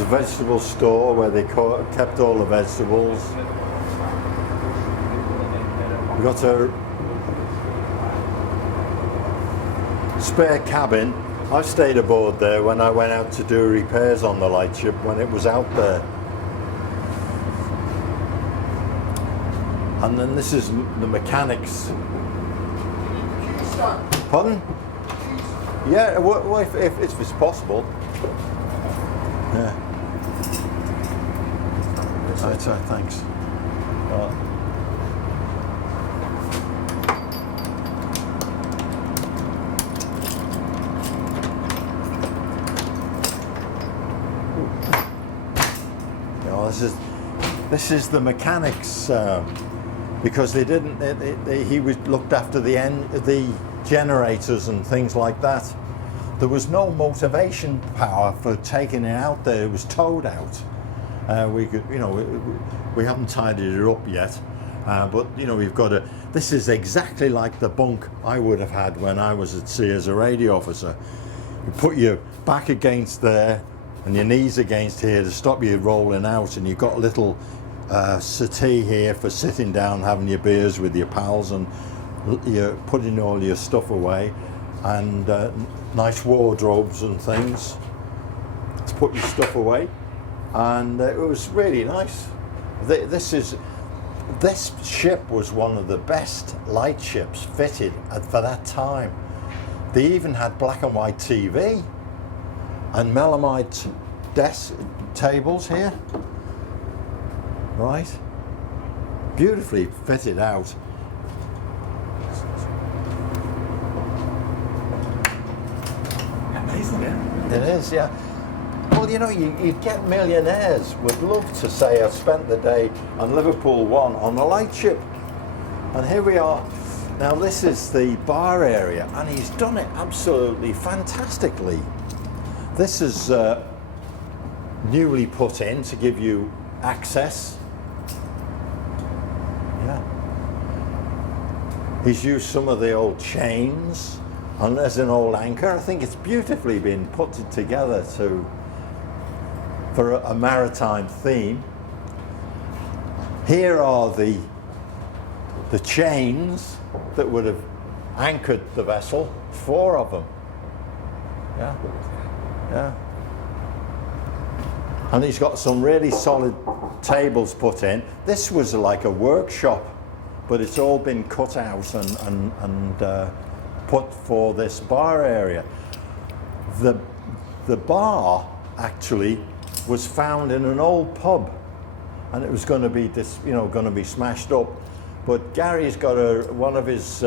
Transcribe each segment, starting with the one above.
There's a vegetable store where they kept all the vegetables. We've got a spare cabin. I stayed aboard there when I went out to do repairs on the Lightship when it was out there. And then this is the mechanics. Pardon? Yeah, well, if it's possible. Yeah. Right, thanks. This is the mechanics because they didn't. He was looked after the generators and things like that. There was no motivation power for taking it out there. It was towed out. We could, we haven't tidied it up yet, but we've got a. This is exactly like the bunk I would have had when I was at sea as a radio officer. You put your back against there and your knees against here to stop you rolling out, and you've got a little settee here for sitting down, having your beers with your pals, and you're putting all your stuff away, and nice wardrobes and things to put your stuff away, and it was really nice. This ship was one of the best lightships fitted for that time. They even had black and white TV and melamine desk tables here, right? Beautifully fitted out. Amazing, yeah? It is, yeah. Well, you'd get millionaires would love to say, I spent the day on Liverpool 1 on the Lightship. And here we are. Now this is the bar area, and he's done it absolutely fantastically. This is newly put in to give you access. Yeah. He's used some of the old chains, and there's an old anchor. I think it's beautifully been put together for a maritime theme. Here are the chains that would have anchored the vessel, 4 of them. Yeah. Yeah. And he's got some really solid tables put in. This was like a workshop, but it's all been cut out and put for this bar area. The bar actually was found in an old pub, and it was going to be smashed up. But Gary's got one of his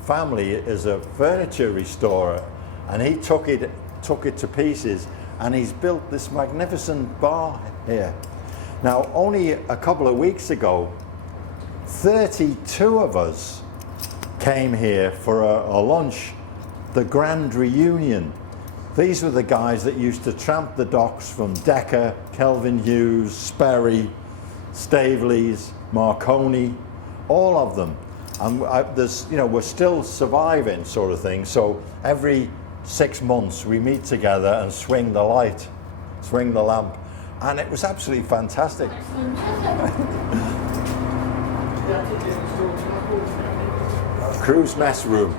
family is a furniture restorer, and he took it to pieces, and he's built this magnificent bar here. Now, only a couple of weeks ago, 32 of us came here for a lunch, the grand reunion. These were the guys that used to tramp the docks from Decker, Kelvin Hughes, Sperry, Staveley's, Marconi, all of them. And we're still surviving, sort of thing. So every 6 months we meet together and swing the lamp, and it was absolutely fantastic. Crew's mess room.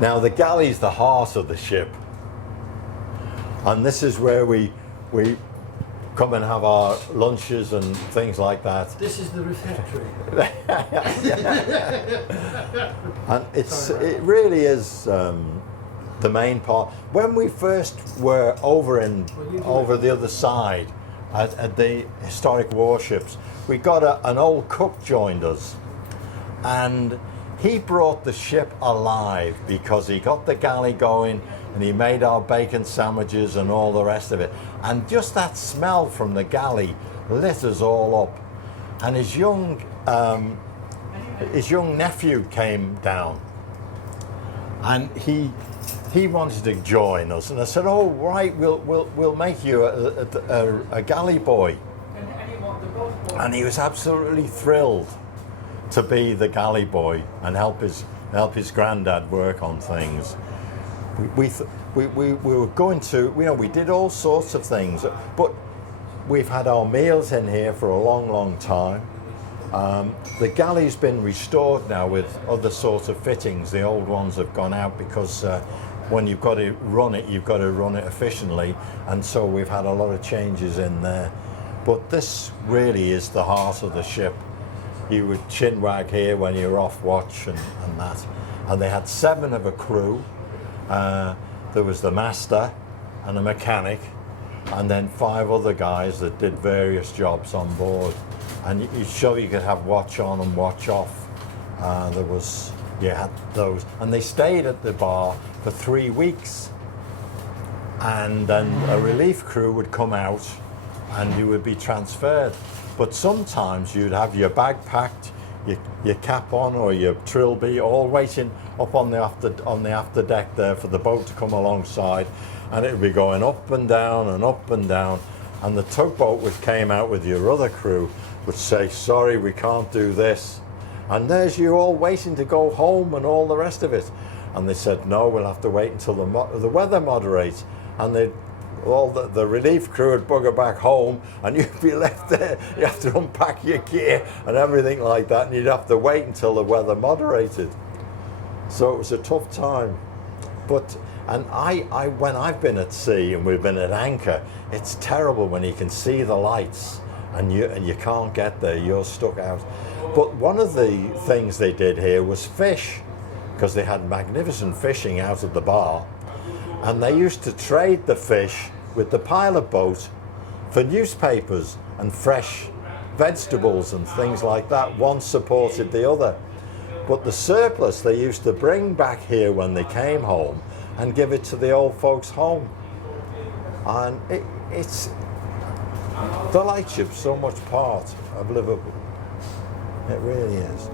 Now the galley's the heart of the ship, and this is where we come and have our lunches and things like that. This is the refectory. And it really is the main part. When we first were over the other side at the historic warships, we got an old cook joined us, and he brought the ship alive because he got the galley going, and he made our bacon sandwiches and all the rest of it. And just that smell from the galley lit us all up. And his young nephew came down, and he wanted to join us. And I said, "Oh, right, we'll make you a galley boy." And he was absolutely thrilled. to be the galley boy and help his granddad work on things. We were going to, we did all sorts of things, but we've had our meals in here for a long, long time. The galley's been restored now with other sorts of fittings. The old ones have gone out because when you've got to run it, you've got to run it efficiently, and so we've had a lot of changes in there. But this really is the heart of the ship. You would chinwag here when you're off watch and that. And they had 7 of a crew. There was the master and a mechanic, and then 5 other guys that did various jobs on board. And you could have watch on and watch off. You had those, and they stayed at the bar for 3 weeks. And then a relief crew would come out, and you would be transferred. But sometimes you'd have your bag packed, your cap on or your trilby, all waiting up on the after deck there for the boat to come alongside, and it would be going up and down and up and down. And the tugboat which came out with your other crew would say, "Sorry, we can't do this." And there's you all waiting to go home and all the rest of it. And they said, "No, we'll have to wait until the weather moderates." And the relief crew would bugger back home, and you'd be left there. You have to unpack your gear and everything like that, and you'd have to wait until the weather moderated. So it was a tough time. And when I've been at sea and we've been at anchor, it's terrible when you can see the lights and you can't get there. You're stuck out. But one of the things they did here was fish, because they had magnificent fishing out at the bar. And they used to trade the fish with the pilot boat for newspapers and fresh vegetables and things like that. One supported the other. But the surplus they used to bring back here when they came home and give it to the old folks home. And it's the Lightship's so much part of Liverpool. It really is.